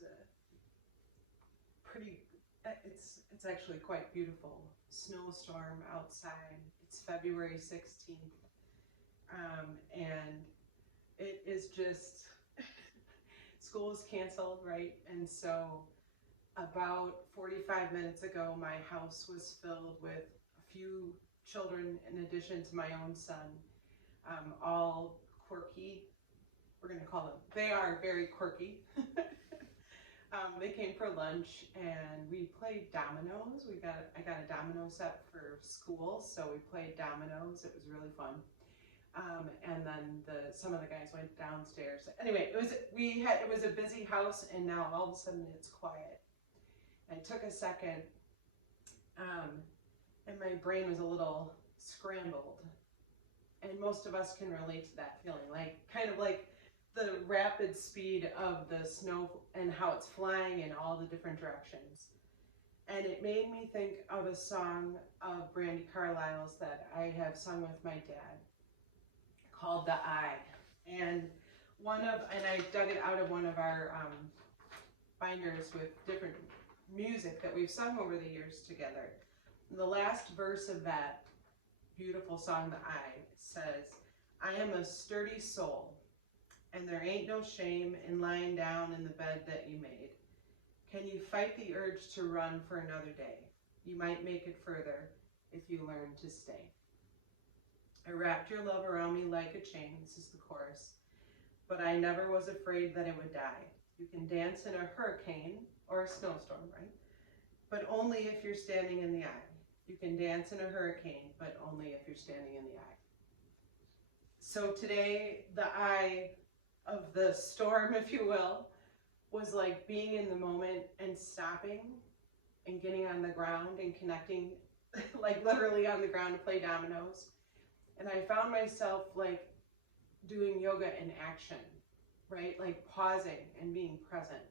was a pretty, it's actually quite beautiful snowstorm outside. It's February 16th, and it is just, school is canceled, right? And so about 45 minutes ago, my house was filled with a few children in addition to my own son, all quirky. We're going to call them, they are very quirky. They came for lunch and we played dominoes. I got a domino set for school, so we played dominoes. It was really fun. And then some of the guys went downstairs. Anyway, it was a busy house, and now all of a sudden it's quiet. I took a second, and my brain was a little scrambled. And most of us can relate to that feeling, kind of like the rapid speed of the snow and how it's flying in all the different directions. And it made me think of a song of Brandi Carlile's that I have sung with my dad, called The Eye. And I dug it out of one of our binders with different music that we've sung over the years together. And the last verse of that beautiful song, The Eye, says, "I am a sturdy soul, and there ain't no shame in lying down in the bed that you made. Can you fight the urge to run for another day? You might make it further if you learn to stay. I wrapped your love around me like a chain," this is the chorus, "but I never was afraid that it would die. You can dance in a hurricane or a snowstorm, right? But only if you're standing in the eye. You can dance in a hurricane, but only if you're standing in the eye." So today, the eye of the storm, if you will, was like being in the moment and stopping and getting on the ground and connecting, like literally on the ground to play dominoes. And I found myself like doing yoga in action, right? Like pausing and being present.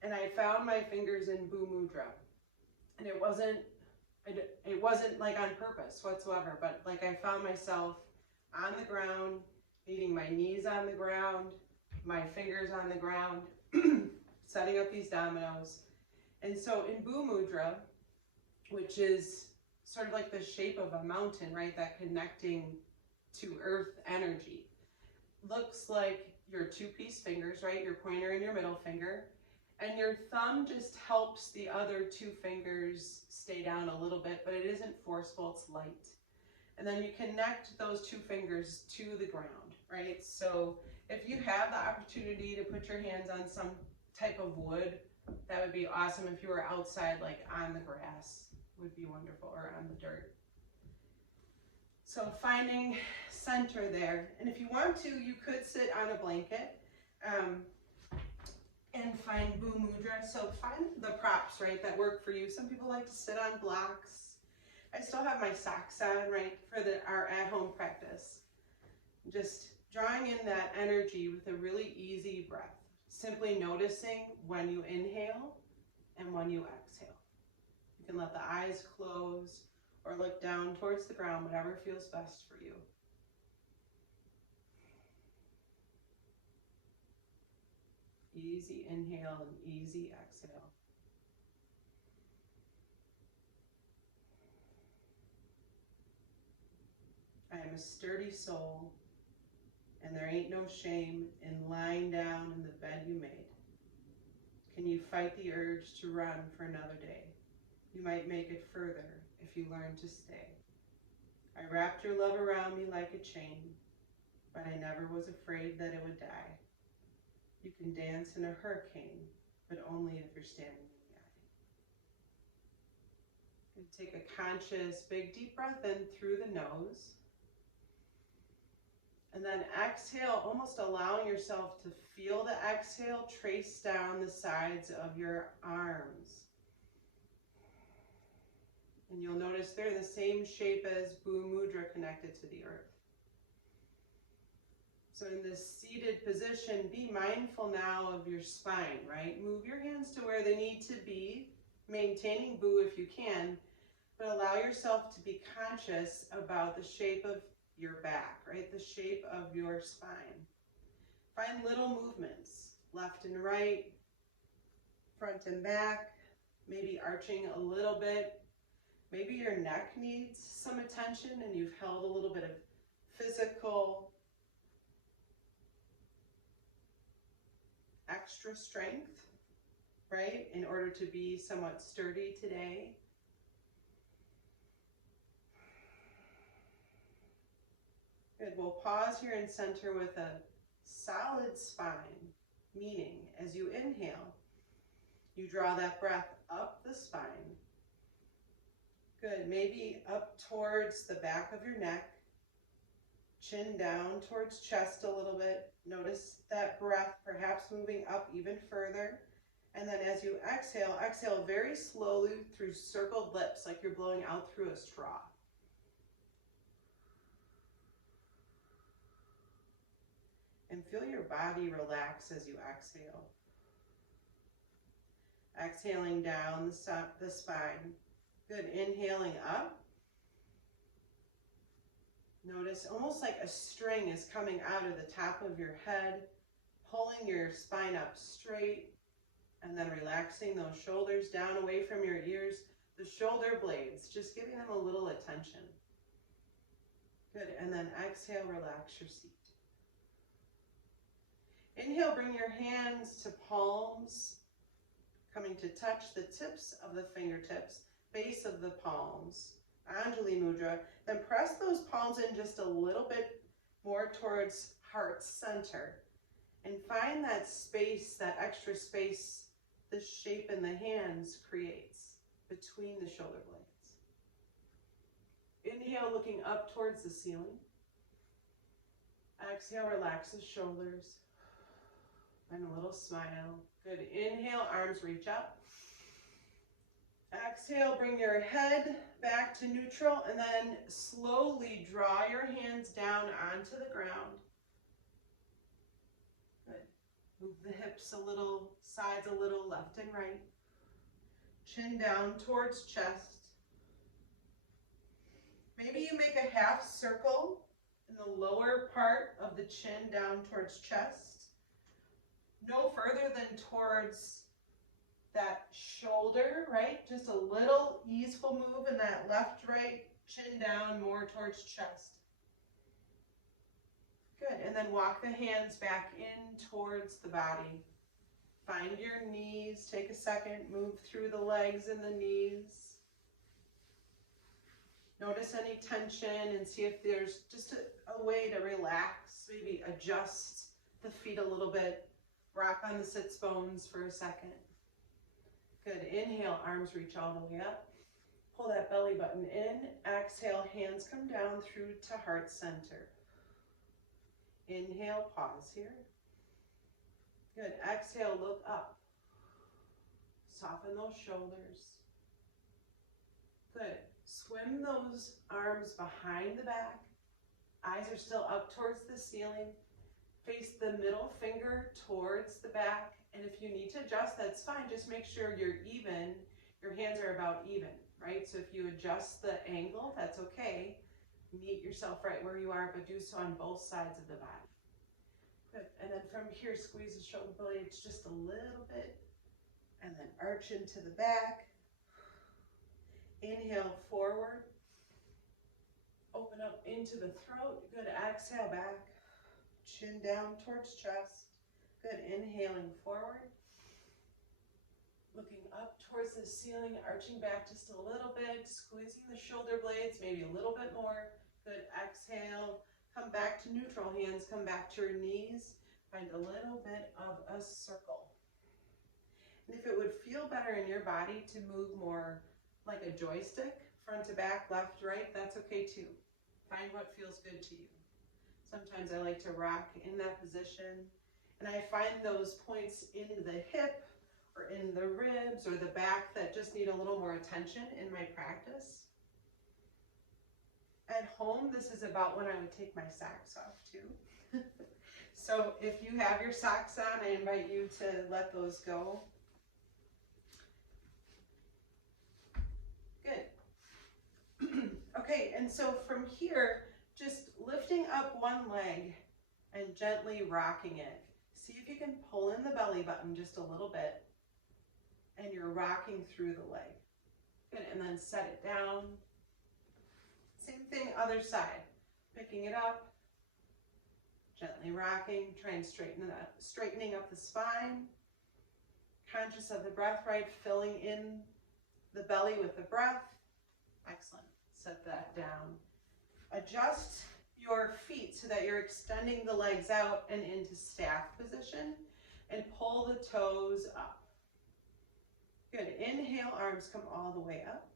And I found my fingers in Bhu Mudra. And it wasn't like on purpose whatsoever, but like I found myself on the ground, leaving my knees on the ground, my fingers on the ground, setting up these dominoes. And so in Bhu Mudra, which is sort of like the shape of a mountain, right? That connecting to earth energy, looks like your two-piece fingers, right? Your pointer and your middle finger. And your thumb just helps the other two fingers stay down a little bit, but it isn't forceful, it's light. And then you connect those two fingers to the ground, right? So if you have the opportunity to put your hands on some type of wood, that would be awesome. If you were outside, like on the grass, would be wonderful, or on the dirt. So finding center there. And if you want to, you could sit on a blanket and find Bhu Mudra. So find the props, right, that work for you. Some people like to sit on blocks. I still have my socks on, right, for our at-home practice. Just drawing in that energy with a really easy breath. Simply noticing when you inhale and when you exhale. You can let the eyes close or look down towards the ground, whatever feels best for you. Easy inhale and easy exhale. I am a sturdy soul, and there ain't no shame in lying down in the bed you made. Can you fight the urge to run for another day? You might make it further if you learn to stay. I wrapped your love around me like a chain, but I never was afraid that it would die. You can dance in a hurricane, but only if you're standing in the eye. And take a conscious, big, deep breath in through the nose. And then exhale, almost allowing yourself to feel the exhale trace down the sides of your arms. And you'll notice they're the same shape as Bhu Mudra, connected to the earth. So in this seated position, be mindful now of your spine, right? Move your hands to where they need to be, maintaining Bhu if you can, but allow yourself to be conscious about the shape of your back, right? The shape of your spine. Find little movements, left and right, front and back, maybe arching a little bit. Maybe your neck needs some attention and you've held a little bit of physical extra strength, right, in order to be somewhat sturdy today. Good, we'll pause here and center with a solid spine, meaning as you inhale, you draw that breath up the spine. Good, maybe up towards the back of your neck, chin down towards chest a little bit. Notice that breath perhaps moving up even further. And then as you exhale, exhale very slowly through circled lips, like you're blowing out through a straw. And feel your body relax as you exhale. Exhaling down the spine. Good, inhaling up. Notice almost like a string is coming out of the top of your head, pulling your spine up straight, and then relaxing those shoulders down away from your ears, the shoulder blades, just giving them a little attention. Good, and then exhale, relax your seat. Inhale, bring your hands to palms, coming to touch the tips of the fingertips, base of the palms, Anjali Mudra. Then press those palms in just a little bit more towards heart center. And find that space, that extra space the shape in the hands creates between the shoulder blades. Inhale, looking up towards the ceiling. Exhale, relax the shoulders. And a little smile. Good. Inhale, arms reach up. Exhale, bring your head back to neutral and then slowly draw your hands down onto the ground. Good. Move the hips a little, sides a little, left and right. Chin down towards chest. Maybe you make a half circle in the lower part of the chin down towards chest. No further than towards that shoulder, right? Just a little easeful move in that left, right, chin down more towards chest. Good, and then walk the hands back in towards the body. Find your knees, take a second, move through the legs and the knees. Notice any tension and see if there's just a way to relax, maybe adjust the feet a little bit. Rock on the sits bones for a second. Good, inhale, arms reach all the way up. Pull that belly button in. Exhale, hands come down through to heart center. Inhale, pause here. Good, exhale, look up. Soften those shoulders. Good, swim those arms behind the back. Eyes are still up towards the ceiling. Face the middle finger towards the back. And if you need to adjust, that's fine. Just make sure you're even. Your hands are about even, right? So if you adjust the angle, that's okay. Meet yourself right where you are, but do so on both sides of the body. Good. And then from here, squeeze the shoulder blades just a little bit. And then arch into the back. Inhale forward. Open up into the throat. Good. Exhale back. Chin down towards chest. Good, inhaling forward. Looking up towards the ceiling, arching back just a little bit, squeezing the shoulder blades, maybe a little bit more. Good, exhale. Come back to neutral, hands come back to your knees. Find a little bit of a circle. And if it would feel better in your body to move more like a joystick, front to back, left, right, that's okay too. Find what feels good to you. Sometimes I like to rock in that position, and I find those points in the hip or in the ribs or the back that just need a little more attention in my practice. At home, this is about when I would take my socks off too. So if you have your socks on, I invite you to let those go. Good. Okay, and so from here, just lifting up one leg and gently rocking it. See if you can pull in the belly button just a little bit. and you're rocking through the leg. Good, and then set it down. Same thing, other side. Picking it up, gently rocking, try and straightening up the spine. Conscious of the breath, right? Filling in the belly with the breath. Excellent. Set that down. Adjust your feet so that you're extending the legs out and into staff position, and pull the toes up. Good. Inhale, arms come all the way up.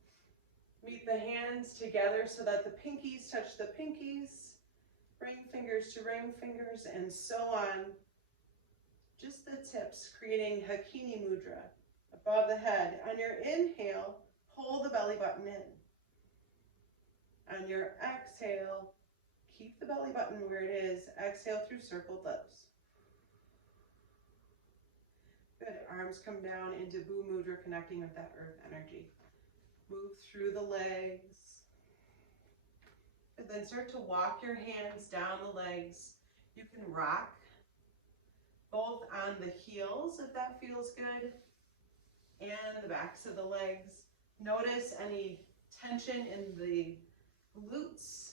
Meet the hands together so that the pinkies touch the pinkies, ring fingers to ring fingers, and so on. Just the tips, creating Hakini Mudra above the head. On your inhale, pull the belly button in. On your exhale, keep the belly button where it is. Exhale through circled lips. Good. Arms come down into Bhu Mudra, connecting with that earth energy. Move through the legs. And then start to walk your hands down the legs. You can rock both on the heels if that feels good, and the backs of the legs. Notice any tension in the glutes,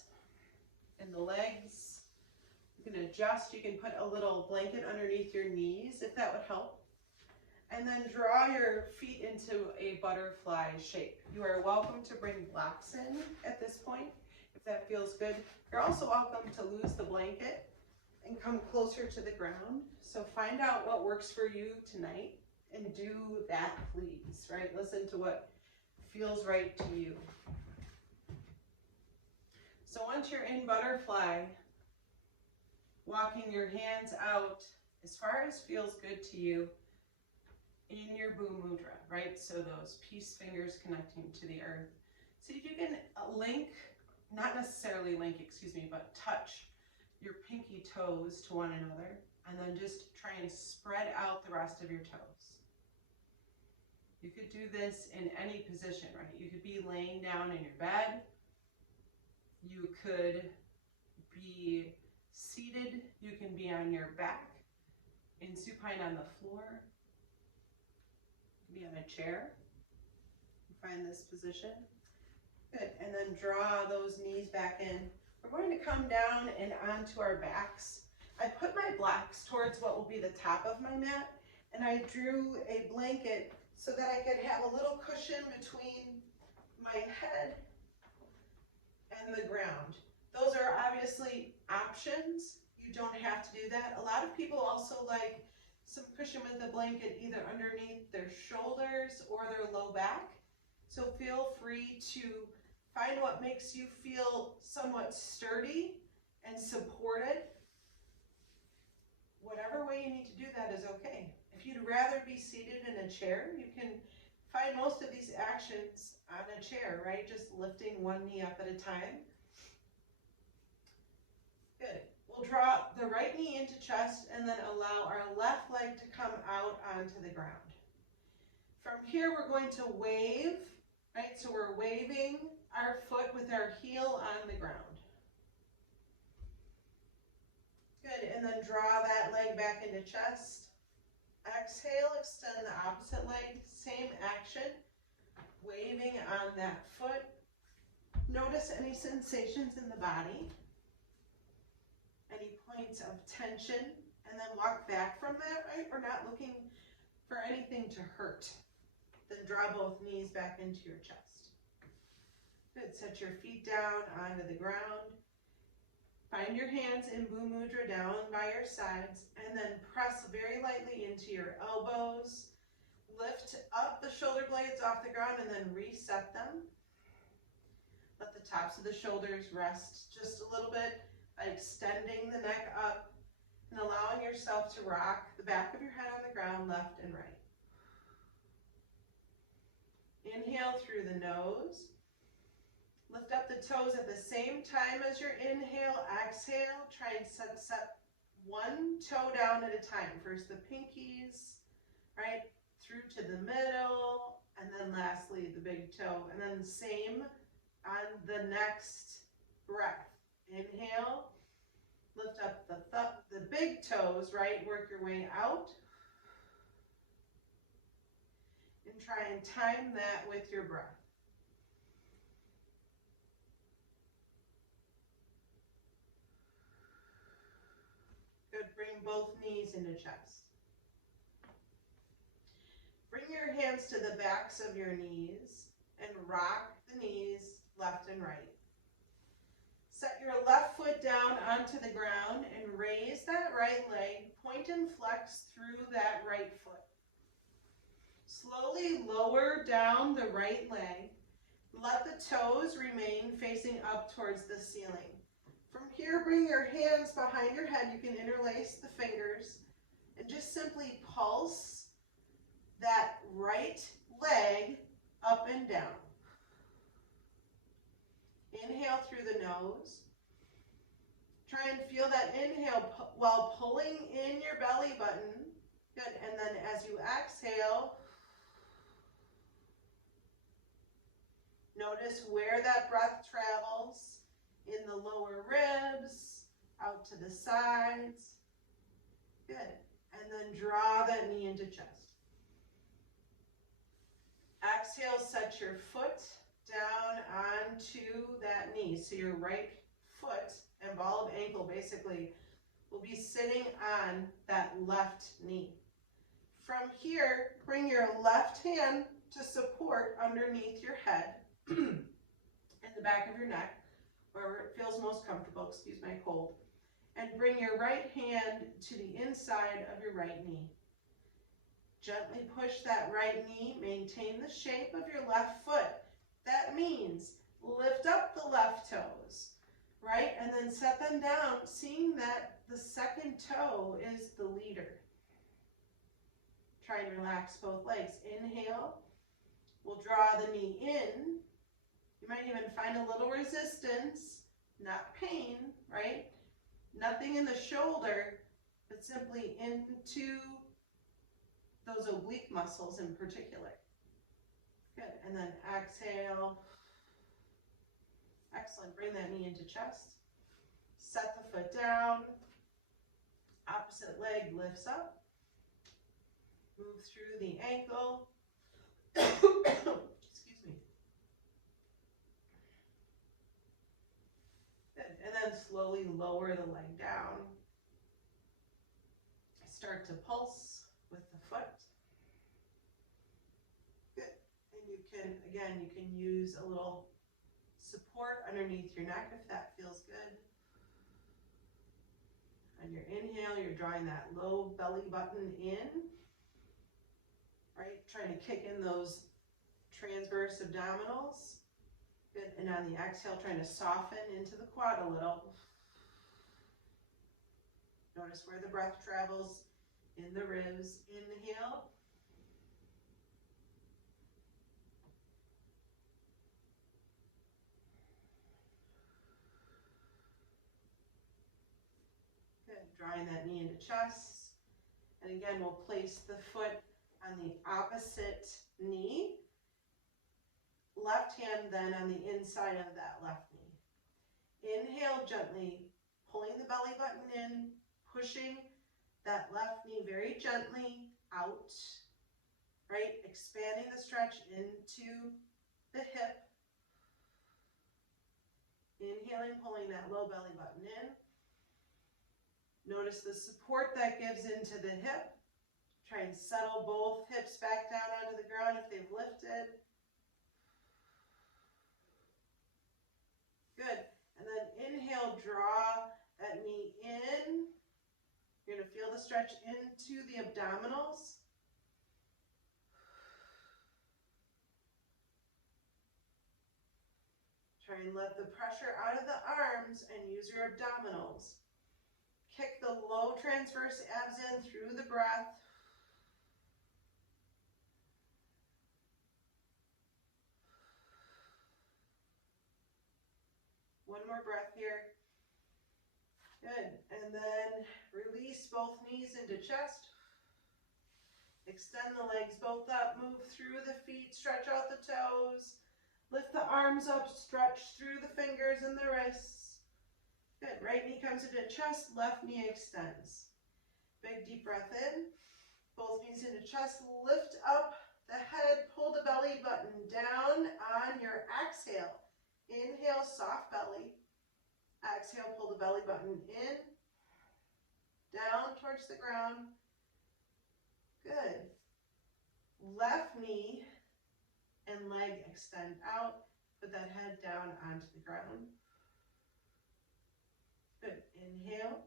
in the legs. You can adjust. You can put a little blanket underneath your knees if that would help. And then draw your feet into a butterfly shape. You are welcome to bring blocks in at this point, if that feels good. You're also welcome to lose the blanket and come closer to the ground. So find out what works for you tonight and do that, please, right? Listen to what feels right to you. So once you're in butterfly, walking your hands out as far as feels good to you, in your Bhu Mudra, right? So those peace fingers connecting to the earth. See if you can link, not necessarily link, excuse me, but touch your pinky toes to one another, and then just try and spread out the rest of your toes. You could do this in any position, right? You could be laying down in your bed. You could be seated. You can be on your back, in supine on the floor. Be on a chair. Find this position. Good. And then draw those knees back in. We're going to come down and onto our backs. I put my blocks towards what will be the top of my mat, and I drew a blanket so that I could have a little cushion between my head and the ground. Those are obviously options. You don't have to do that. A lot of people also like some cushion with a blanket either underneath their shoulders or their low back. So feel free to find what makes you feel somewhat sturdy and supported. Whatever way you need to do that is okay. If you'd rather be seated in a chair, you can find most of these actions on a chair, right? Just lifting one knee up at a time. Good. We'll draw the right knee into chest and then allow our left leg to come out onto the ground. From here, we're going to wave, right? So we're waving our foot with our heel on the ground. Good, and then draw that leg back into chest. Exhale, extend the opposite leg, same action. Waving on that foot. Notice any sensations in the body. Any points of tension, and then walk back from that, right? We're not looking for anything to hurt. Then draw both knees back into your chest. Good, set your feet down onto the ground. Find your hands in Bhu Mudra down by your sides, and then press very lightly into your elbows. Lift up the shoulder blades off the ground and then reset them. Let the tops of the shoulders rest just a little bit, extending the neck up and allowing yourself to rock the back of your head on the ground, left and right. Inhale through the nose. Lift up the toes at the same time as your inhale. Exhale. Try and set one toe down at a time. First the pinkies, right, through to the middle, and then lastly the big toe. And then the same on the next breath. Inhale, lift up the big toes, right? Work your way out. And try and time that with your breath. Good, bring both knees into chest. Bring your hands to the backs of your knees and rock the knees left and right. Set your left foot down onto the ground and raise that right leg, point and flex through that right foot. Slowly lower down the right leg. Let the toes remain facing up towards the ceiling. From here, bring your hands behind your head. You can interlace the fingers and just simply pulse that right leg up and down. Inhale through the nose. Try and feel that inhale while pulling in your belly button. Good. And then as you exhale, notice where that breath travels in the lower ribs, out to the sides. Good. And then draw that knee into chest. Exhale, set your foot down onto that knee. So your right foot and ball of ankle basically will be sitting on that left knee. From here, bring your left hand to support underneath your head and the back of your neck, wherever it feels most comfortable, excuse my cold. And bring your right hand to the inside of your right knee. Gently push that right knee, maintain the shape of your left foot. That means lift up the left toes, right? And then set them down, seeing that the second toe is the leader. Try and relax both legs. Inhale, we'll draw the knee in. You might even find a little resistance, not pain, right? Nothing in the shoulder, but simply into those oblique muscles in particular. Good, and then exhale. Excellent, bring that knee into chest. Set the foot down. Opposite leg lifts up. Move through the ankle. Excuse me. Good, and then slowly lower the leg down. Start to pulse with the foot. Good. And you can, again, you can use a little support underneath your neck if that feels good. On your inhale, you're drawing that low belly button in, right? Trying to kick in those transverse abdominals. Good. And on the exhale, trying to soften into the quad a little. Notice where the breath travels in the ribs. Inhale. Good. Drawing that knee into chest. And again, we'll place the foot on the opposite knee. Left hand then on the inside of that left knee. Inhale gently, pulling the belly button in, pushing that left knee very gently out, right? Expanding the stretch into the hip. Inhaling, pulling that low belly button in. Notice the support that gives into the hip. Try and settle both hips back down onto the ground if they've lifted. Good. And then inhale, draw that knee in. You're going to feel the stretch into the abdominals. Try and let the pressure out of the arms and use your abdominals. Kick the low transverse abs in through the breath. One more breath here. Good. And then release both knees into chest. Extend the legs both up. Move through the feet. Stretch out the toes. Lift the arms up. Stretch through the fingers and the wrists. Good. Right knee comes into chest. Left knee extends. Big deep breath in. Both knees into chest. Lift up the head. exhale. Inhale, soft belly. Exhale, pull the belly button in, down towards the ground. Good. Left knee and leg extend out. Put that head down onto the ground. Good. Inhale.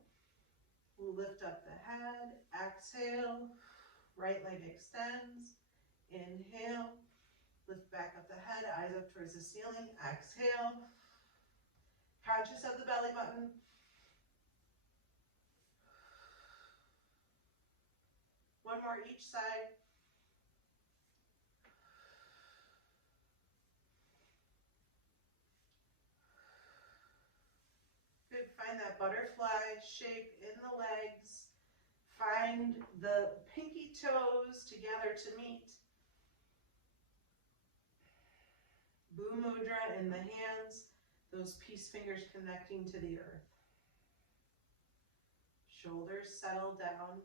Lift up the head. Exhale. Right leg extends. Inhale. Lift back up the head. Eyes up towards the ceiling. Exhale. Conscious of the belly button. One more each side. Good. Find that butterfly shape in the legs. Find the pinky toes together to meet. Bhu Mudra in the hands. Those peace fingers connecting to the earth. Shoulders settle down.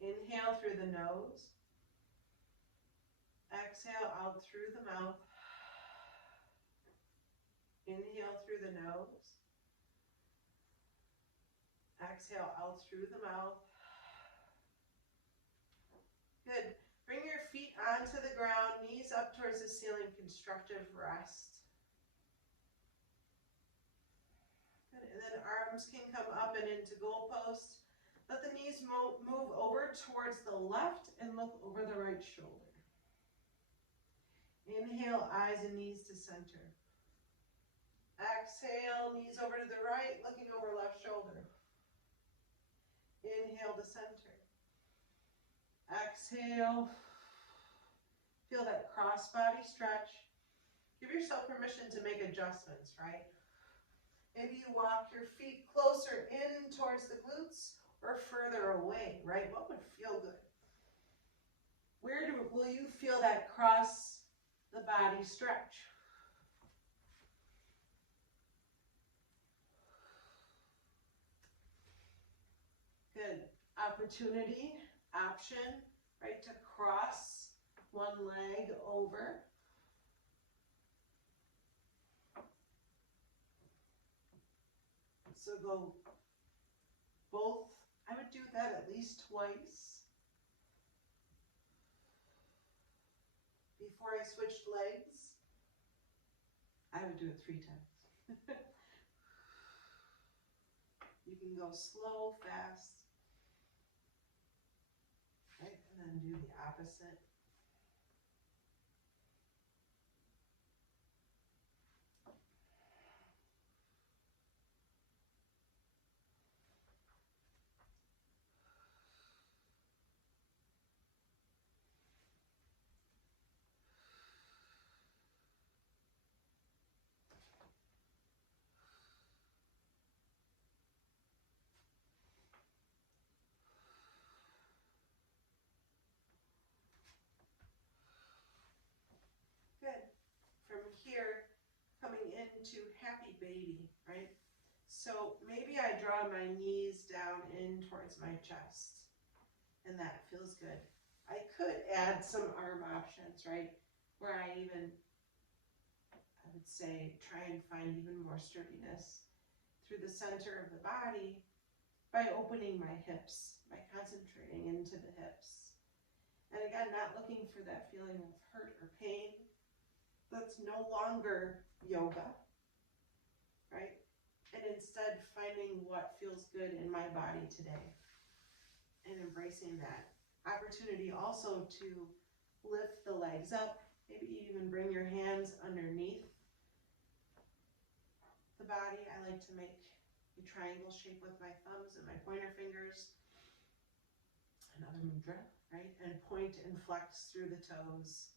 Inhale through the nose. Exhale out through the mouth. Inhale through the nose. Exhale out through the mouth. Good. Bring your feet onto the ground, knees up towards the ceiling, constructive rest. Good. And then arms can come up and into goalpost. Let the knees move over towards the left and look over the right shoulder. Inhale, eyes and knees to center. Exhale, knees over to the right, looking over left shoulder. Inhale to center. Exhale. Feel that cross body stretch. Give yourself permission to make adjustments, right? Maybe you walk your feet closer in towards the glutes or further away, right? What would feel good? Where will you feel that cross the body stretch? Good. Opportunity, option, right, to cross one leg over. So go both. I would do that at least twice before I switched legs. I would do it 3 times. You can go slow, fast, right? And then do the opposite. Good. From here, coming into happy baby, right? So maybe I draw my knees down in towards my chest, and that feels good. I could add some arm options, right? Where I would say, try and find even more sturdiness through the center of the body by opening my hips, by concentrating into the hips. And again, not looking for that feeling of hurt or pain. That's no longer yoga, right? And instead finding what feels good in my body today and embracing that. Opportunity also to lift the legs up, maybe even bring your hands underneath the body. I like to make a triangle shape with my thumbs and my pointer fingers. Another mudra, right? And point and flex through the toes.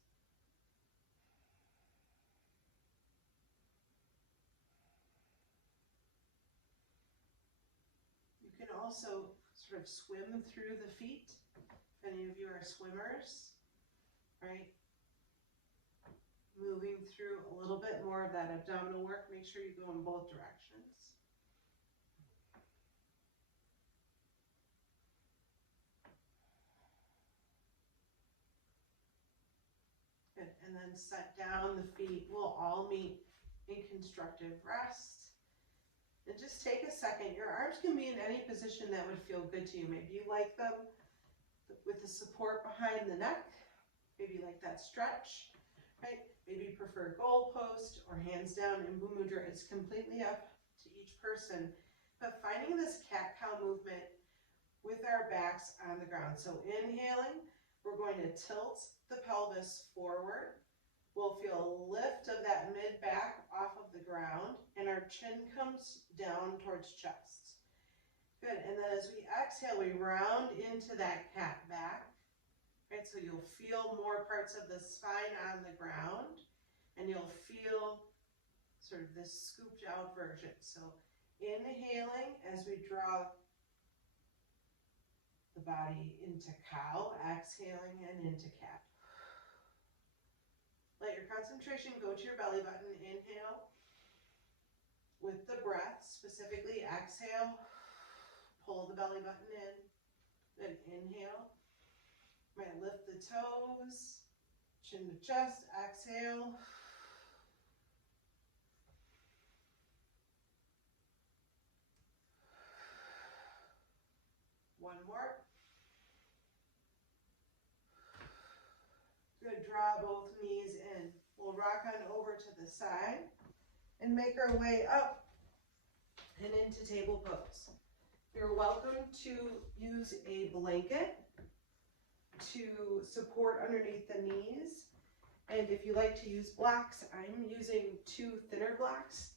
You can also sort of swim through the feet. If any of you are swimmers, right? Moving through a little bit more of that abdominal work. Make sure you go in both directions. Good. And and then set down. The feet will all meet in constructive rest. And just take a second. Your arms can be in any position that would feel good to you. Maybe you like them with the support behind the neck. Maybe you like that stretch, right? Maybe you prefer goalpost or hands down in Bhu Mudra. It's completely up to each person. But finding this cat-cow movement with our backs on the ground. So inhaling, we're going to tilt the pelvis forward. We'll feel a lift of that mid-back off of the ground, and our chin comes down towards chest. Good, and then as we exhale, we round into that cat back. Right, so you'll feel more parts of the spine on the ground, and you'll feel sort of this scooped out version. So inhaling as we draw the body into cow, exhaling and into cat. Let your concentration go to your belly button. Inhale with the breath, specifically exhale, pull the belly button in, then inhale. Right, lift the toes, chin to chest, exhale. One more. Good, draw both knees in. We'll rock on over to the side and make our way up and into table pose. You're welcome to use a blanket to support underneath the knees. And if you like to use blocks, I'm using 2 thinner blocks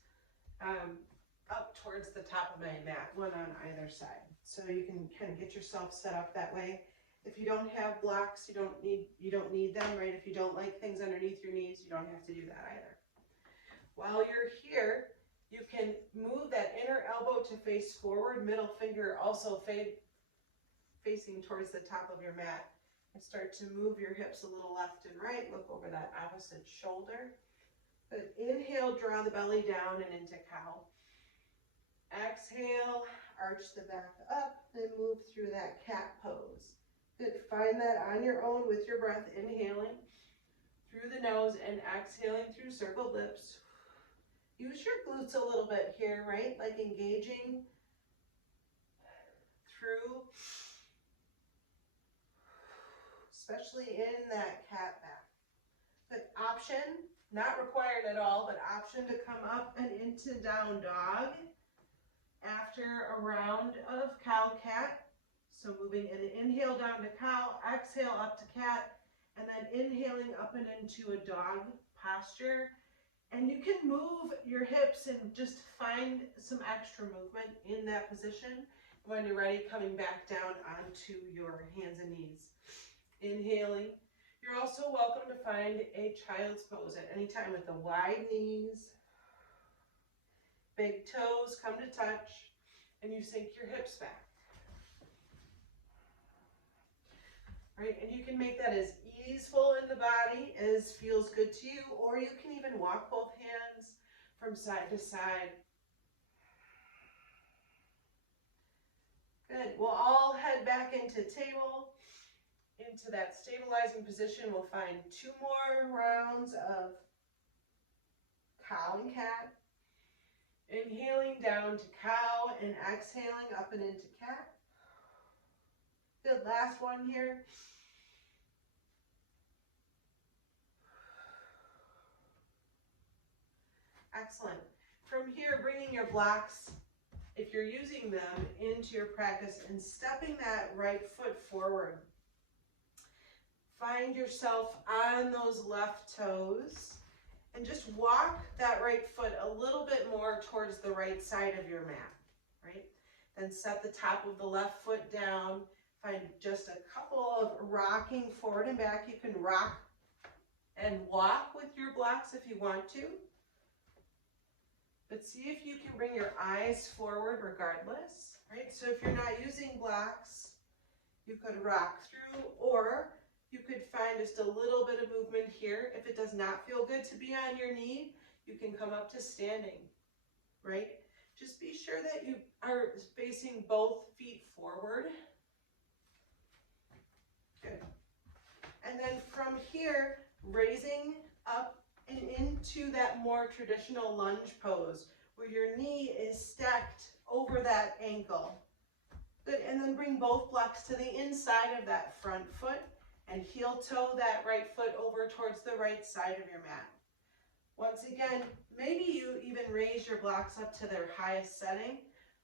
up towards the top of my mat, one on either side. So you can kind of get yourself set up that way. If you don't have blocks, you don't need them, right? If you don't like things underneath your knees, you don't have to do that either. While you're here, you can move that inner elbow to face forward, middle finger also facing towards the top of your mat. And start to move your hips a little left and right. Look over that opposite shoulder. Good. Inhale, draw the belly down and into cow. Exhale, arch the back up, then move through that cat pose. Good. Find that on your own with your breath, inhaling through the nose and exhaling through circled lips. Use your glutes a little bit here, right? Like engaging through, especially in that cat back. Good. Option, not required at all, but option to come up and into down dog after a round of cow cat. So moving an inhale down to cow, exhale up to cat, and then inhaling up and into a dog posture. And you can move your hips and just find some extra movement in that position. When you're ready, coming back down onto your hands and knees. Inhaling. You're also welcome to find a child's pose at any time with the wide knees. Big toes come to touch, and you sink your hips back. Right, and you can make that as easeful in the body as feels good to you, or you can even walk both hands from side to side. Good. We'll all head back into table, into that stabilizing position. We'll find 2 more rounds of cow and cat. Inhaling down to cow and exhaling up and into cat. Good, last one here. Excellent. From here, bringing your blocks, if you're using them, into your practice and stepping that right foot forward. Find yourself on those left toes and just walk that right foot a little bit more towards the right side of your mat, right? Then set the top of the left foot down. Find just a couple of rocking forward and back. You can rock and walk with your blocks if you want to. But see if you can bring your eyes forward regardless, right? So if you're not using blocks, you could rock through, or you could find just a little bit of movement here. If it does not feel good to be on your knee, you can come up to standing, right? Just be sure that you are facing both feet forward. Good. And then from here, raising into that more traditional lunge pose where your knee is stacked over that ankle. Good, and then bring both blocks to the inside of that front foot and heel toe that right foot over towards the right side of your mat. Once again, maybe you even raise your blocks up to their highest setting.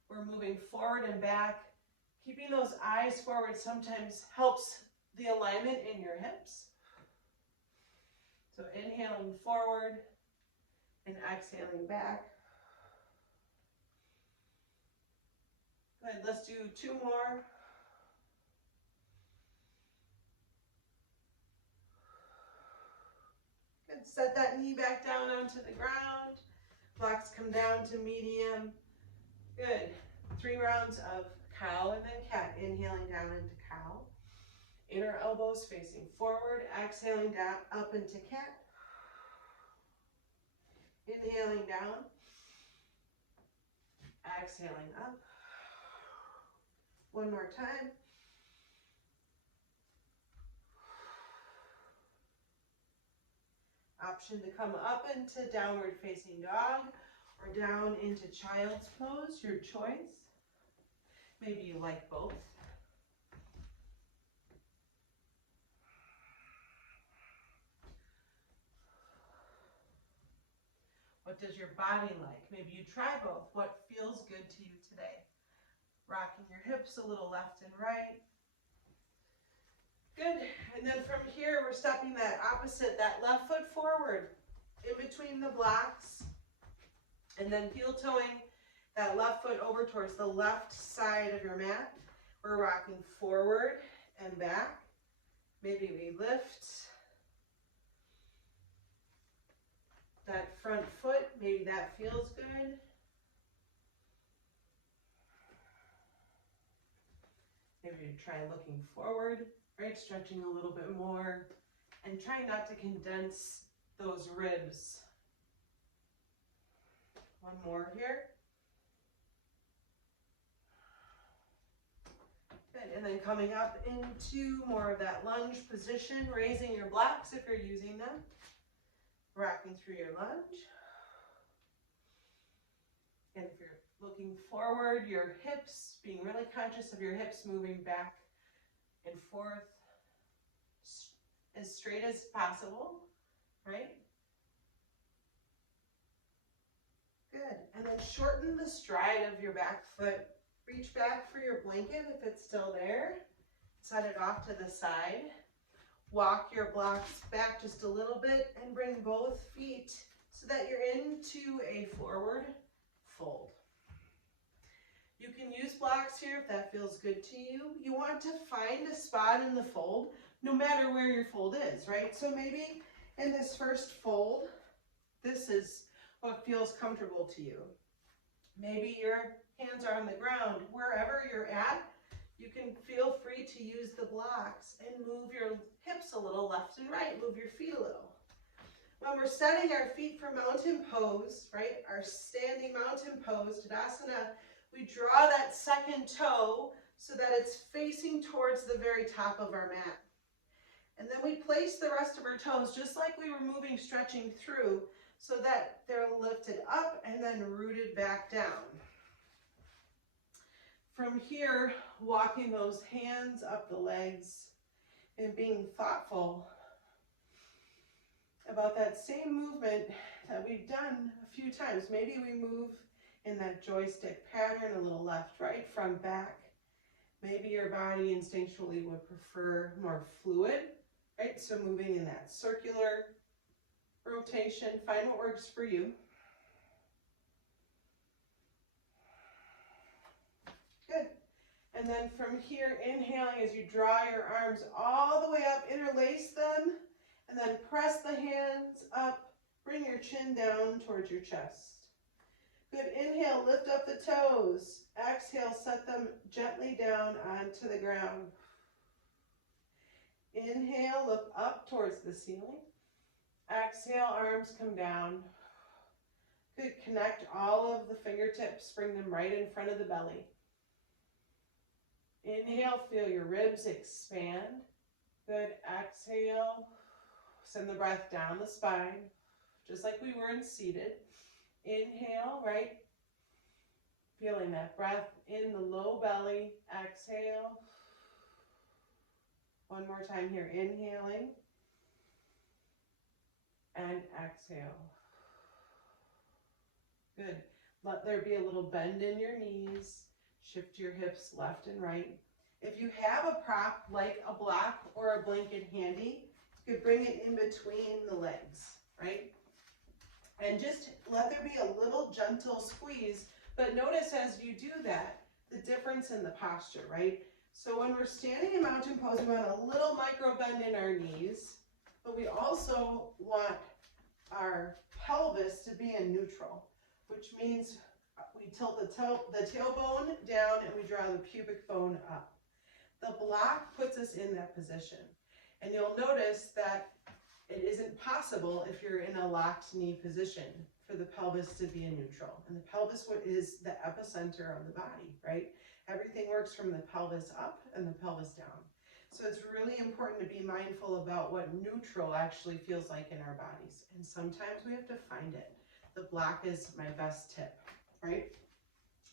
We're moving forward and back. Keeping those eyes forward sometimes helps the alignment in your hips. So inhaling forward and exhaling back. Good, let's do 2 more. Good, set that knee back down onto the ground. Blocks come down to medium. Good, 3 rounds of cow and then cat. Inhaling down into cow. Inner elbows facing forward. Exhaling down up into cat. Inhaling down. Exhaling up. 1 more time. Option to come up into downward facing dog or down into child's pose, your choice. Maybe you like both. What does your body like? Maybe you try both. What feels good to you today? Rocking your hips a little left and right. Good, and then from here, we're stepping that opposite, that left foot forward in between the blocks, and then heel toeing that left foot over towards the left side of your mat. We're rocking forward and back. Maybe we lift that front foot, maybe that feels good. Maybe you try looking forward. Right, stretching a little bit more and trying not to condense those ribs. 1 more here. Good, and then coming up into more of that lunge position, raising your blocks if you're using them. Rocking through your lunge. And if you're looking forward, your hips, being really conscious of your hips moving back and forth as straight as possible, right? Good, and then shorten the stride of your back foot. Reach back for your blanket if it's still there. Set it off to the side. Walk your blocks back just a little bit and bring both feet so that you're into a forward fold. You can use blocks here if that feels good to you. You want to find a spot in the fold, no matter where your fold is, right? So maybe in this first fold, this is what feels comfortable to you. Maybe your hands are on the ground. Wherever you're at, you can feel free to use the blocks and move your hips a little left and right, move your feet a little. When we're setting our feet for mountain pose, right, our standing mountain pose, Tadasana, we draw that second toe so that it's facing towards the very top of our mat. And then we place the rest of our toes just like we were moving, stretching through, so that they're lifted up and then rooted back down. From here, walking those hands up the legs and being thoughtful about that same movement that we've done a few times. Maybe we move in that joystick pattern, a little left, right, front, back. Maybe your body instinctually would prefer more fluid, right? So moving in that circular rotation, find what works for you. Good. And then from here, inhaling as you draw your arms all the way up, interlace them, and then press the hands up, bring your chin down towards your chest. Good, inhale, lift up the toes. Exhale, set them gently down onto the ground. Inhale, look up towards the ceiling. Exhale, arms come down. Good, connect all of the fingertips, bring them right in front of the belly. Inhale, feel your ribs expand. Good, exhale, send the breath down the spine. just like we were in seated. Inhale, right? Feeling that breath in the low belly. Exhale. One more time here, inhaling and exhale. Good. Let there be a little bend in your knees. Shift your hips left and right. If you have a prop like a block or a blanket handy, you could bring it in between the legs, right? And just let there be a little gentle squeeze, but notice as you do that, the difference in the posture, right? So when we're standing in mountain pose, we want a little micro bend in our knees, but we also want our pelvis to be in neutral, which means we tilt the tailbone down and we draw the pubic bone up. The block puts us in that position. And you'll notice that it isn't possible if you're in a locked knee position for the pelvis to be in neutral. And the pelvis is the epicenter of the body, right? Everything works from the pelvis up and the pelvis down. So it's really important to be mindful about what neutral actually feels like in our bodies. And sometimes we have to find it. The block is my best tip, right?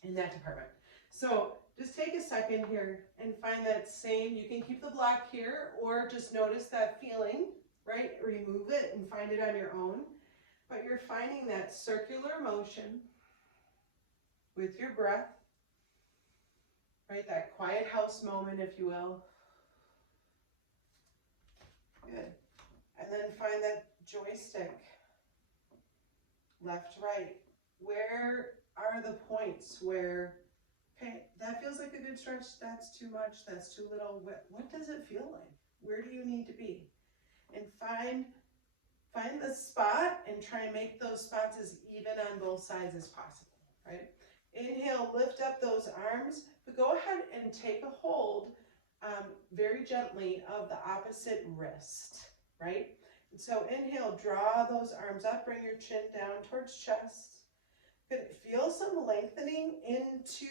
In that department. So just take a second here and find that same, you can keep the block here or just notice that feeling, right? Remove it and find it on your own. But you're finding that circular motion with your breath, right? That quiet house moment, if you will. Good. And then find that joystick, left, right. Where are the points where, okay, that feels like a good stretch, that's too much, that's too little. What does it feel like? Where do you need to be? And find the spot and try and make those spots as even on both sides as possible, right? Inhale, lift up those arms, but go ahead and take a hold very gently of the opposite wrist, right? And so inhale, draw those arms up, bring your chin down towards chest. Good. Feel some lengthening into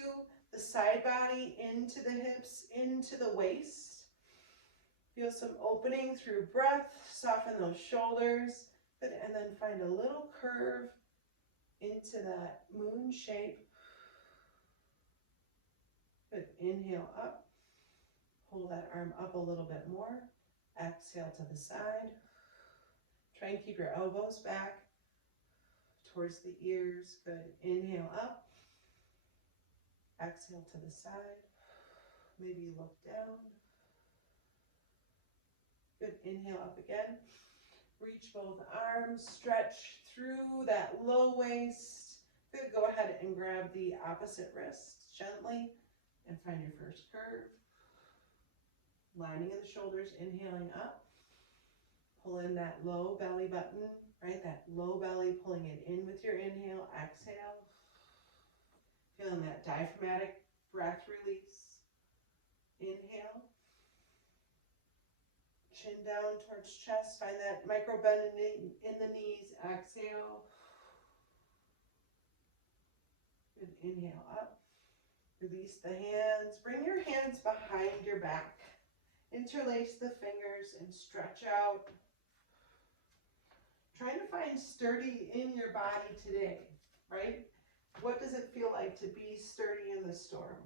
the side body, into the hips, into the waist. Feel some opening through breath, soften those shoulders. Good. And then find a little curve into that moon shape. Good. Inhale up. Pull that arm up a little bit more. Exhale to the side. Try and keep your elbows back towards the ears. Good. Inhale up. Exhale to the side. Maybe look down. Good. Inhale up again. Reach both arms. Stretch through that low waist. Good. Go ahead and grab the opposite wrist gently and find your first curve. Lining in the shoulders, inhaling up. Pull in that low belly button, right? That low belly, pulling it in with your inhale, exhale. Feeling that diaphragmatic breath release. Inhale. Chin down towards chest. Find that micro bend in the knees. Exhale. Good. Inhale up. Release the hands. Bring your hands behind your back. Interlace the fingers and stretch out. Trying to find sturdy in your body today, right? What does it feel like to be sturdy in the storm?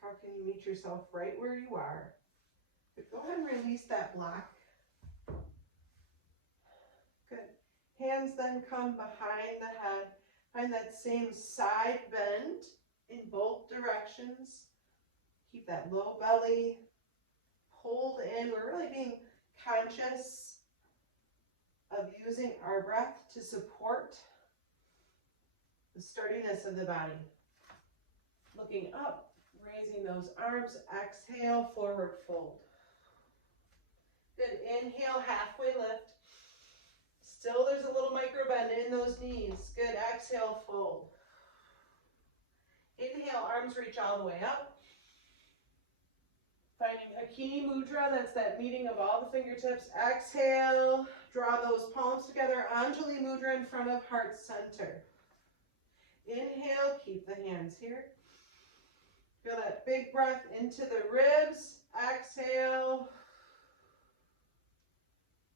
How can you meet yourself right where you are? But go ahead and release that block. Good. Hands then come behind the head. Find that same side bend in both directions. Keep that low belly pulled in. We're really being conscious of using our breath to support the sturdiness of the body. Looking up, raising those arms. Exhale, forward fold. Good. Inhale, halfway lift. Still there's a little micro bend in those knees. Good. Exhale, fold. Inhale, arms reach all the way up. Finding a Akini Mudra, that's that meeting of all the fingertips. Exhale, draw those palms together. Anjali Mudra in front of heart center. Inhale, keep the hands here. Feel that big breath into the ribs. Exhale.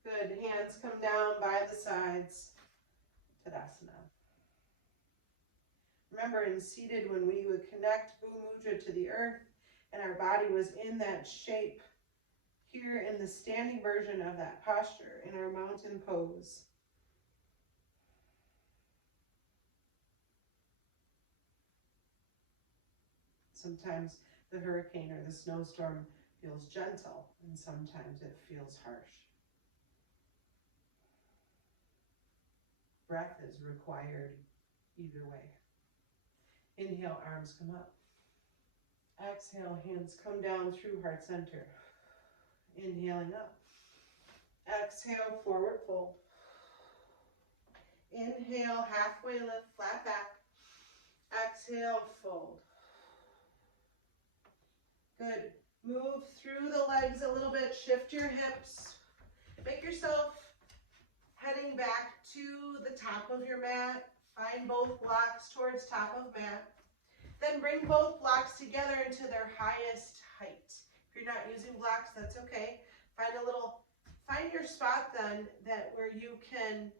Good. Hands come down by the sides. Tadasana. Remember, in seated, when we would connect Bhumudra to the earth and our body was in that shape, here in the standing version of that posture, in our mountain pose. Sometimes the hurricane or the snowstorm feels gentle, and sometimes it feels harsh. Breath is required either way. Inhale, arms come up. Exhale, hands come down through heart center. Inhaling up. Exhale, forward fold. Inhale, halfway lift, flat back. Exhale, fold. Good. Move through the legs a little bit. Shift your hips. Make yourself heading back to the top of your mat. Find both blocks towards top of mat. Then bring both blocks together into their highest height. If you're not using blocks, that's okay. Find your spot then where you can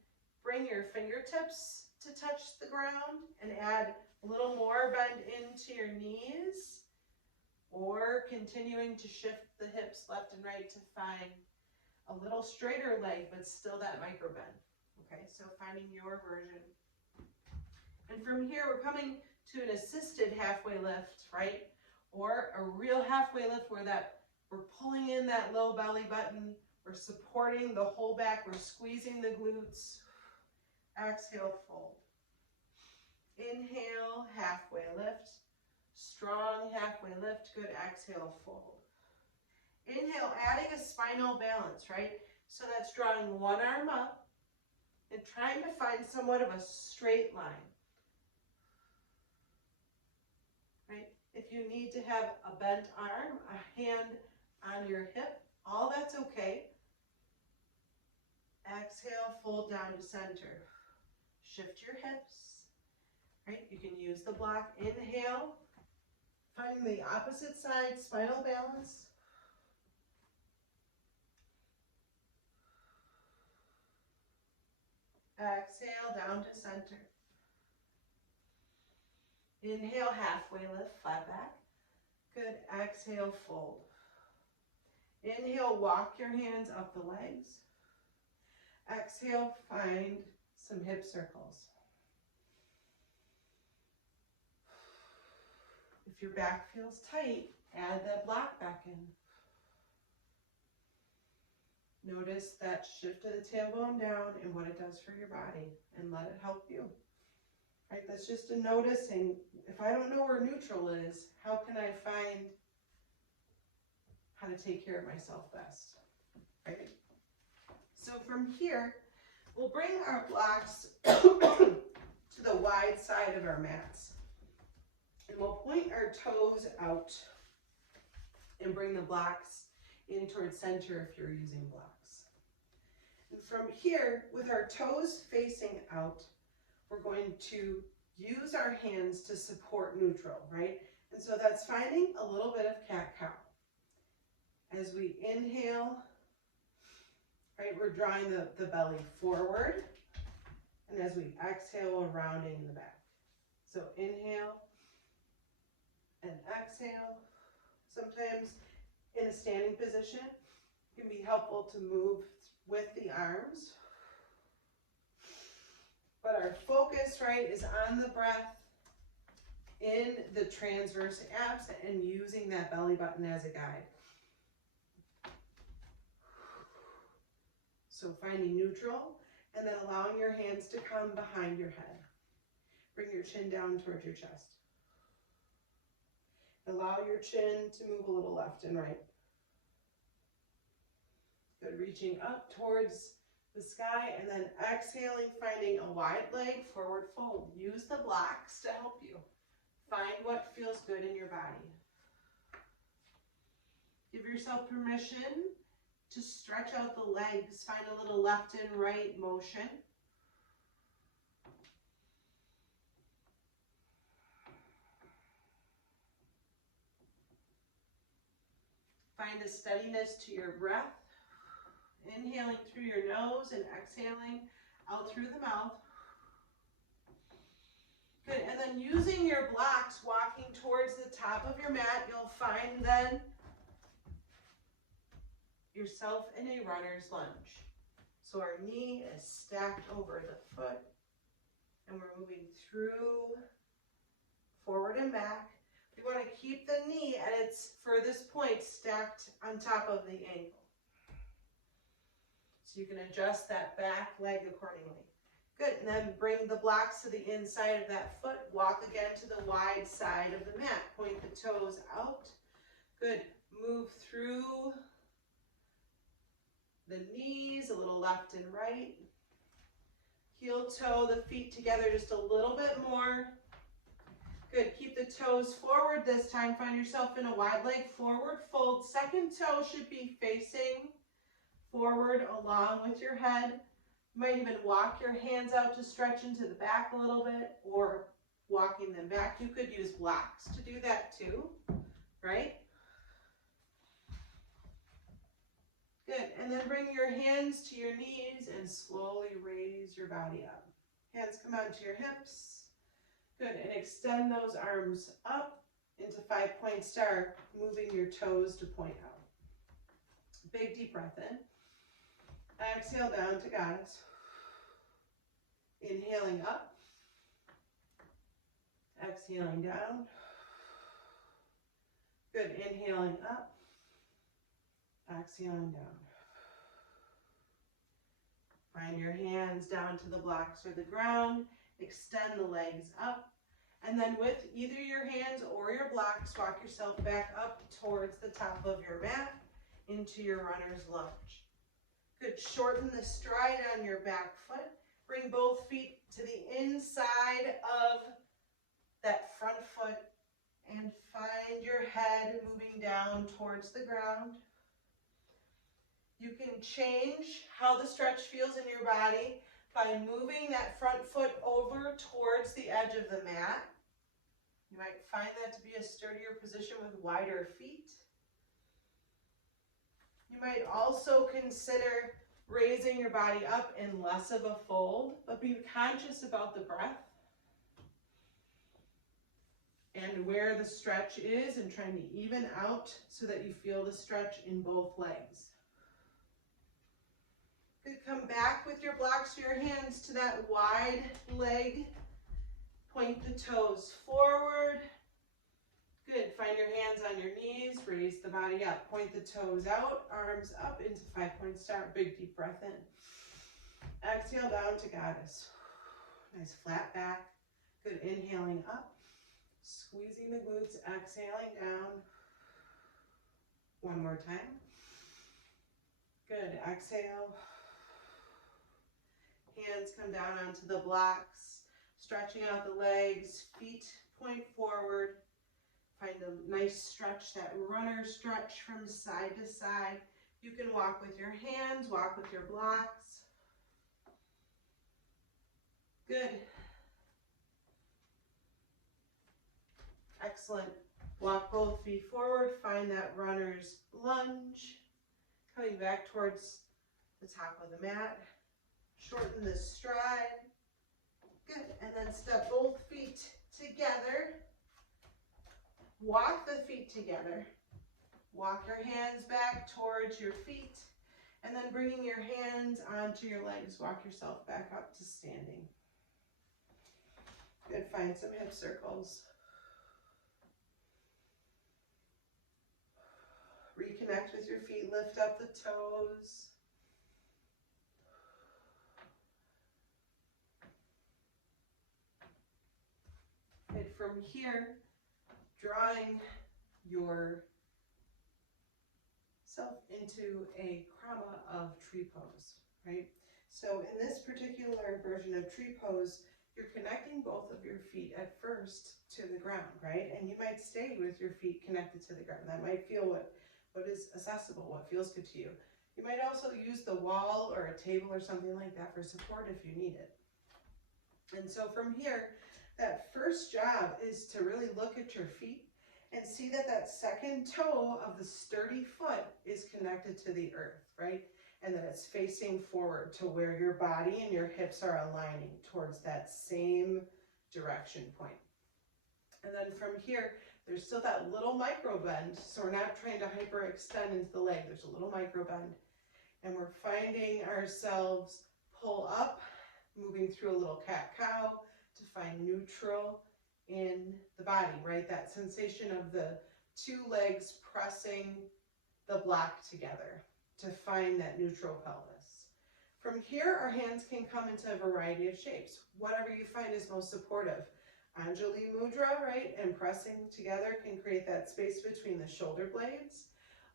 bring your fingertips to touch the ground and add a little more bend into your knees, or continuing to shift the hips left and right to find a little straighter leg, but still that micro bend. Okay, so finding your version. And from here, we're coming to an assisted halfway lift, right? Or a real halfway lift where we're pulling in that low belly button, we're supporting the whole back, we're squeezing the glutes. Exhale, fold. Inhale, halfway lift. Strong halfway lift, good. Exhale, fold. Inhale, adding a spinal balance, right? So that's drawing one arm up and trying to find somewhat of a straight line. Right? If you need to have a bent arm, a hand on your hip, all that's okay. Exhale, fold down to center. Shift your hips, right? You can use the block. Inhale, finding the opposite side, spinal balance. Exhale, down to center. Inhale, halfway lift, flat back. Good. Exhale, fold. Inhale, walk your hands up the legs. Exhale, find some hip circles. If your back feels tight, add that block back in. Notice that shift of the tailbone down and what it does for your body, and let it help you. Right? That's just a noticing. If I don't know where neutral is, how can I find how to take care of myself best? Right? So from here, we'll bring our blocks to the wide side of our mats. And we'll point our toes out and bring the blocks in towards center if you're using blocks. And from here, with our toes facing out, we're going to use our hands to support neutral, right? And so that's finding a little bit of cat-cow. As we inhale, right, we're drawing the belly forward. And as we exhale, we're rounding in the back. So inhale and exhale. Sometimes in a standing position, it can be helpful to move with the arms. But our focus, right, is on the breath in the transverse abs and using that belly button as a guide. So finding neutral and then allowing your hands to come behind your head. Bring your chin down towards your chest. Allow your chin to move a little left and right. Good, reaching up towards the sky and then exhaling, finding a wide leg, forward fold. Use the blocks to help you. Find what feels good in your body. Give yourself permission to stretch out the legs. Find a little left and right motion. Find a steadiness to your breath. Inhaling through your nose and exhaling out through the mouth. Good, and then using your blocks, walking towards the top of your mat, you'll find then yourself in a runner's lunge. So our knee is stacked over the foot, and we're moving through, forward and back. We want to keep the knee at its furthest point stacked on top of the ankle. So you can adjust that back leg accordingly. Good, and then bring the blocks to the inside of that foot. Walk again to the wide side of the mat. Point the toes out. Good, move through the knees, a little left and right. Heel toe the feet together just a little bit more. Good, keep the toes forward this time. Find yourself in a wide leg forward fold. Second toe should be facing forward along with your head. You might even walk your hands out to stretch into the back a little bit, or walking them back. You could use blocks to do that too, right? Good, and then bring your hands to your knees and slowly raise your body up. Hands come onto your hips. Good, and extend those arms up into 5-point star, moving your toes to point out. Big deep breath in. Exhale down to goddess. Inhaling up. Exhaling down. Good, inhaling up. Exhaling down. Find your hands down to the blocks or the ground. Extend the legs up. And then with either your hands or your blocks, walk yourself back up towards the top of your mat into your runner's lunge. Good, shorten the stride on your back foot. Bring both feet to the inside of that front foot and find your head moving down towards the ground. You can change how the stretch feels in your body by moving that front foot over towards the edge of the mat. You might find that to be a sturdier position with wider feet. You might also consider raising your body up in less of a fold, but be conscious about the breath and where the stretch is, and trying to even out so that you feel the stretch in both legs. Good, come back with your blocks to your hands to that wide leg. Point the toes forward. Good, find your hands on your knees, raise the body up. Point the toes out, arms up into 5-point star. Big deep breath in. Exhale down to goddess. Nice flat back. Good, inhaling up. Squeezing the glutes, exhaling down. One more time. Good, exhale. Hands come down onto the blocks, stretching out the legs, feet point forward. Find a nice stretch, that runner stretch from side to side. You can walk with your hands, walk with your blocks. Good. Excellent. Walk both feet forward, find that runner's lunge. Coming back towards the top of the mat. Shorten the stride. Good, and then step both feet together. Walk the feet together. Walk your hands back towards your feet, and then bringing your hands onto your legs, walk yourself back up to standing. Good, find some hip circles. Reconnect with your feet, lift up the toes. And from here, drawing yourself into a krama of tree pose, right? So in this particular version of tree pose, you're connecting both of your feet at first to the ground, right? And you might stay with your feet connected to the ground. That might feel what is accessible, what feels good to you. You might also use the wall or a table or something like that for support if you need it. And so from here, that first job is to really look at your feet and see that that second toe of the sturdy foot is connected to the earth, right? and that it's facing forward to where your body and your hips are aligning towards that same direction point. And then from here, there's still that little micro bend, so we're not trying to hyperextend into the leg. There's a little micro bend, and we're finding ourselves pull up, moving through a little cat-cow to find neutral in the body, right? That sensation of the two legs pressing the block together to find that neutral pelvis. From here, our hands can come into a variety of shapes, whatever you find is most supportive. Anjali Mudra, right? And pressing together can create that space between the shoulder blades.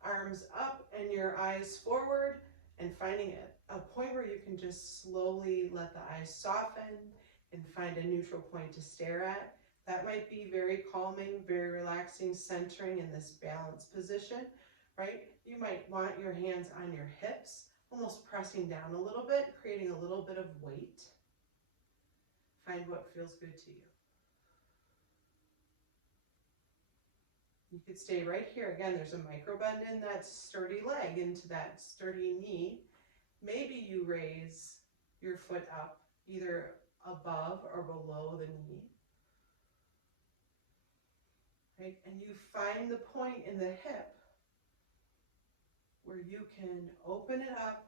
Arms up and your eyes forward, and finding a point where you can just slowly let the eyes soften and find a neutral point to stare at. That might be very calming, very relaxing, centering in this balanced position, right? You might want your hands on your hips, almost pressing down a little bit, creating a little bit of weight. Find what feels good to you. You could stay right here. Again, there's a micro bend in that sturdy leg into that sturdy knee. Maybe you raise your foot up either above or below the knee. Right? And you find the point in the hip where you can open it up,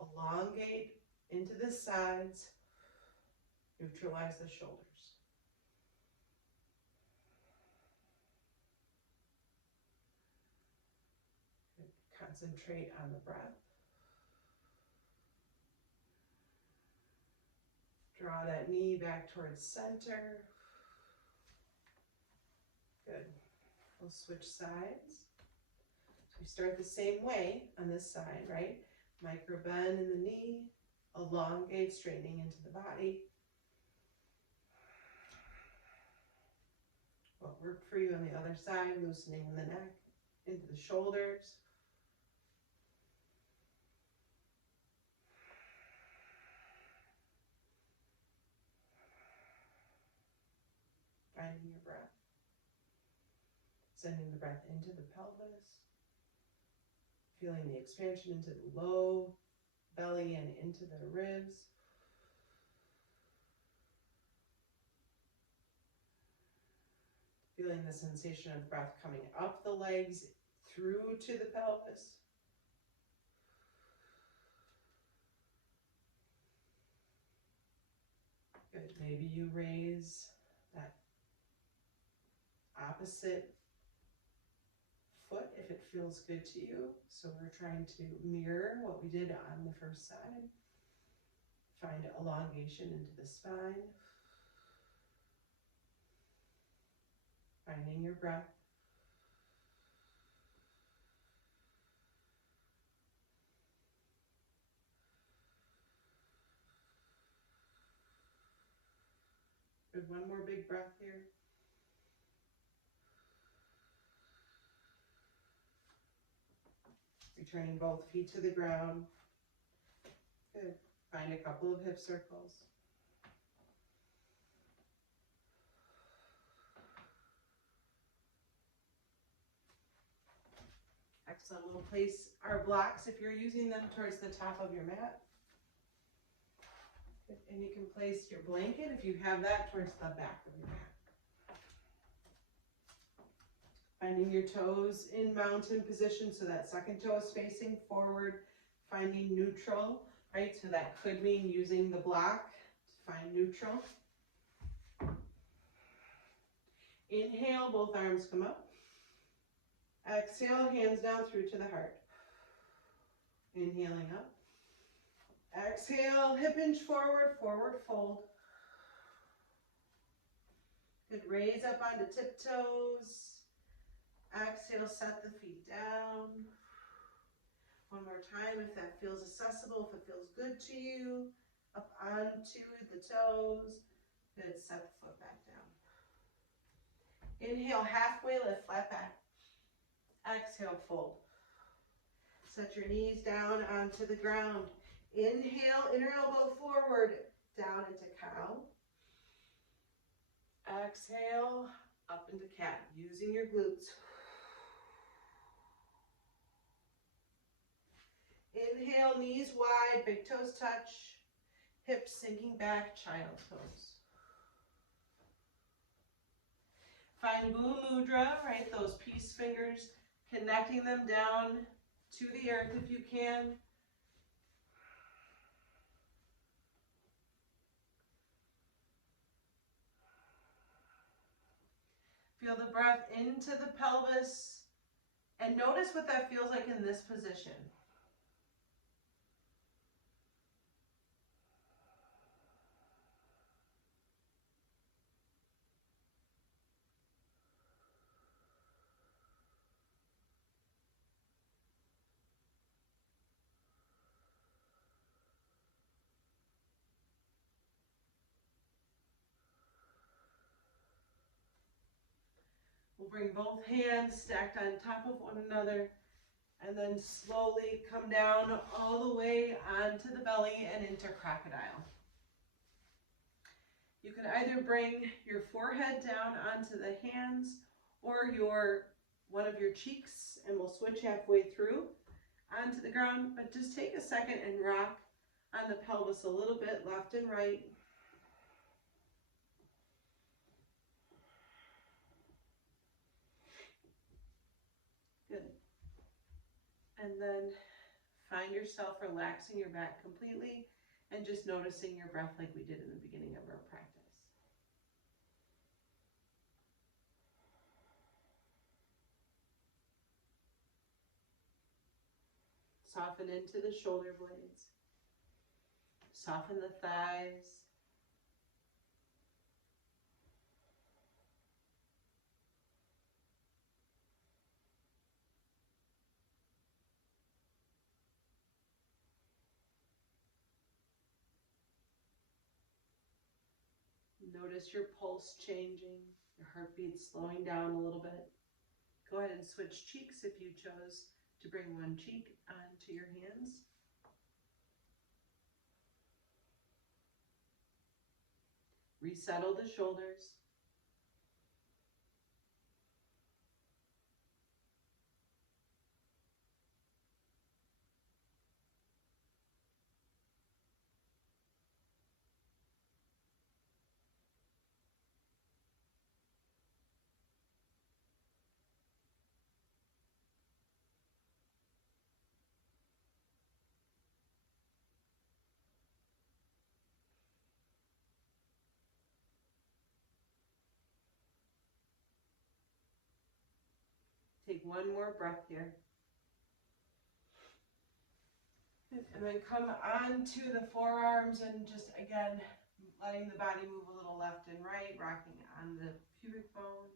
elongate into the sides, neutralize the shoulders. Concentrate on the breath. Draw that knee back towards center. Good. We'll switch sides. So we start the same way on this side, right? Micro bend in the knee, elongate, straightening into the body. What worked for you on the other side, loosening in the neck, into the shoulders. Finding your breath. Sending the breath into the pelvis. Feeling the expansion into the low belly and into the ribs. Feeling the sensation of breath coming up the legs through to the pelvis. Good. Maybe you raise that opposite foot if it feels good to you. So we're trying to mirror what we did on the first side. Find elongation into the spine. Finding your breath. Good. One more big breath here. Returning both feet to the ground. Good. Find a couple of hip circles. Excellent. We'll place our blocks, if you're using them, towards the top of your mat. Good. And you can place your blanket, if you have that, towards the back of your mat. Finding your toes in mountain position, so that second toe is facing forward. Finding neutral, right? So that could mean using the block to find neutral. Inhale, both arms come up. Exhale, hands down through to the heart. Inhaling up. Exhale, hip hinge forward, forward fold. Good. Raise up onto tiptoes. Exhale, set the feet down. One more time if that feels accessible, if it feels good to you. Up onto the toes. Good. Set the foot back down. Inhale, halfway lift, flat back. Exhale, fold. Set your knees down onto the ground. Inhale, inner elbow forward, down into cow. Exhale, up into cat, using your glutes. Inhale. Inhale, knees wide, big toes touch, hips sinking back, child pose. Find Bhu Mudra, right? Those peace fingers, connecting them down to the earth if you can. Feel the breath into the pelvis and notice what that feels like in this position. We'll bring both hands stacked on top of one another and then slowly come down all the way onto the belly and into crocodile. You can either bring your forehead down onto the hands or one of your cheeks, and we'll switch halfway through onto the ground, but just take a second and rock on the pelvis a little bit, left and right. Good. And then find yourself relaxing your back completely and just noticing your breath like we did in the beginning of our practice. Soften into the shoulder blades. Soften the thighs. Notice your pulse changing, your heartbeat slowing down a little bit. Go ahead and switch cheeks if you chose to bring one cheek onto your hands. Resettle the shoulders. Take one more breath here. And then come onto the forearms and just, again, letting the body move a little left and right, rocking on the pubic bone.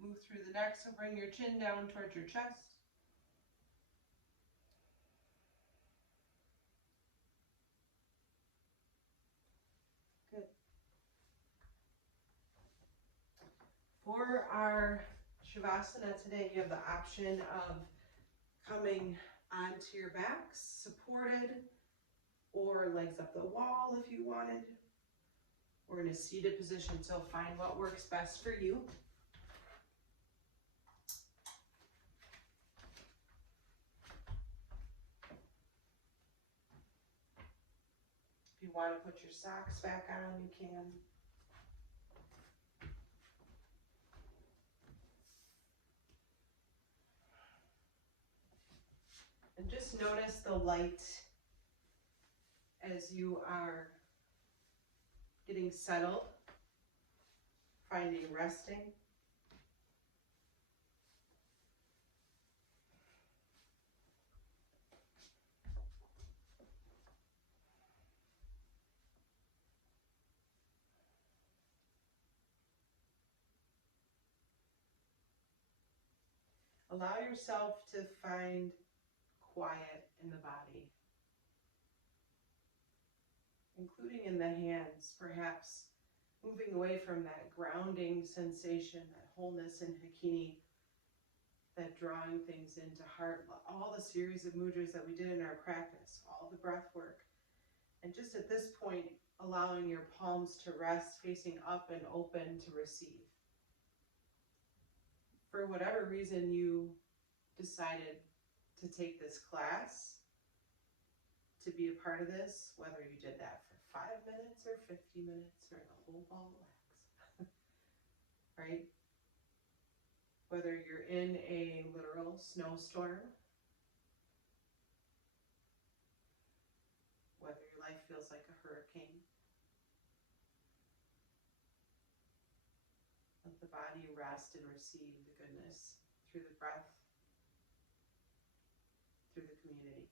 Move through the neck, so bring your chin down towards your chest. Good. For our Shavasana today, you have the option of coming onto your backs, supported, or legs up the wall if you wanted, or in a seated position, so find what works best for you. If you want to put your socks back on, you can. And just notice the light as you are getting settled, finding resting. Allow yourself to find quiet in the body, including in the hands, perhaps moving away from that grounding sensation, that wholeness in Hakini, that drawing things into heart, all the series of mudras that we did in our practice, all the breath work. And just at this point, allowing your palms to rest, facing up and open to receive. For whatever reason you decided to take this class, to be a part of this, whether you did that for 5 minutes or 50 minutes or the whole ball wax, right? Whether you're in a literal snowstorm, whether your life feels like a hurricane, let the body rest and receive the goodness through the breath, through the community.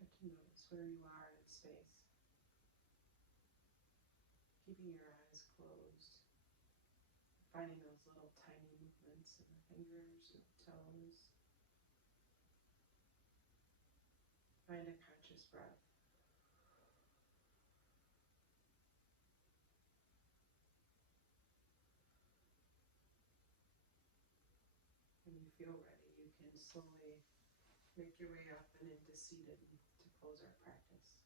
Start to notice where you are in space, keeping your eyes closed, finding those little tiny movements in the fingers and toes. Find a conscious breath. When you feel ready, you can slowly make your way up and into seated to close our practice.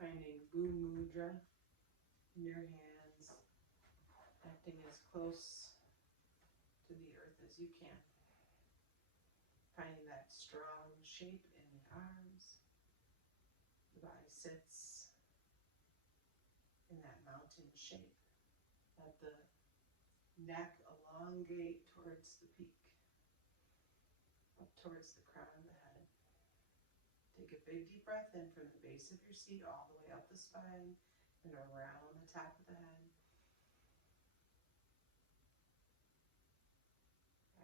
Finding Bhu Mudra in your hands, acting as close to the earth as you can. Finding that strong shape in the arms. The body sits in that mountain shape. Let the neck elongate towards the peak, up towards the crown of the head. Take a big deep breath in from the base of your seat all the way up the spine and around the top of the head.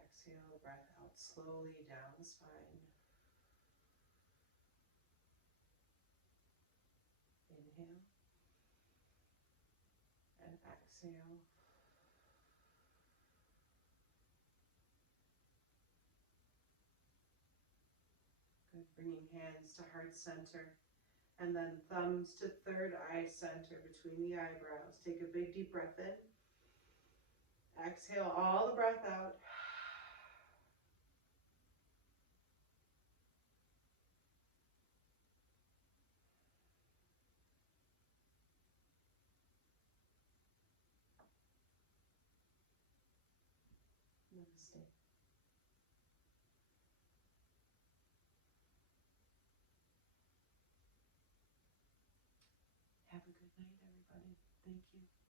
Exhale the breath out slowly down the spine. Inhale and exhale. Good. Bringing hands to heart center and then thumbs to third eye center between the eyebrows. Take a big deep breath in. Exhale all the breath out. Namaste. Thank you.